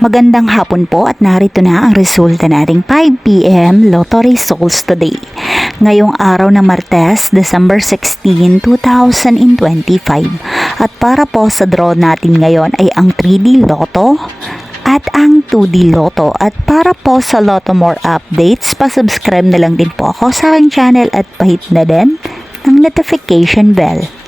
Magandang hapon po at narito na ang resulta nating 5 p.m. Lotto results today. Ngayong araw ng Martes, December 16, 2025. At para po sa draw natin ngayon ay ang 3D Lotto at ang 2D Lotto. At para po sa Lotto More updates, pa-subscribe na lang din po ako sa aking channel at pahit na din ng notification bell.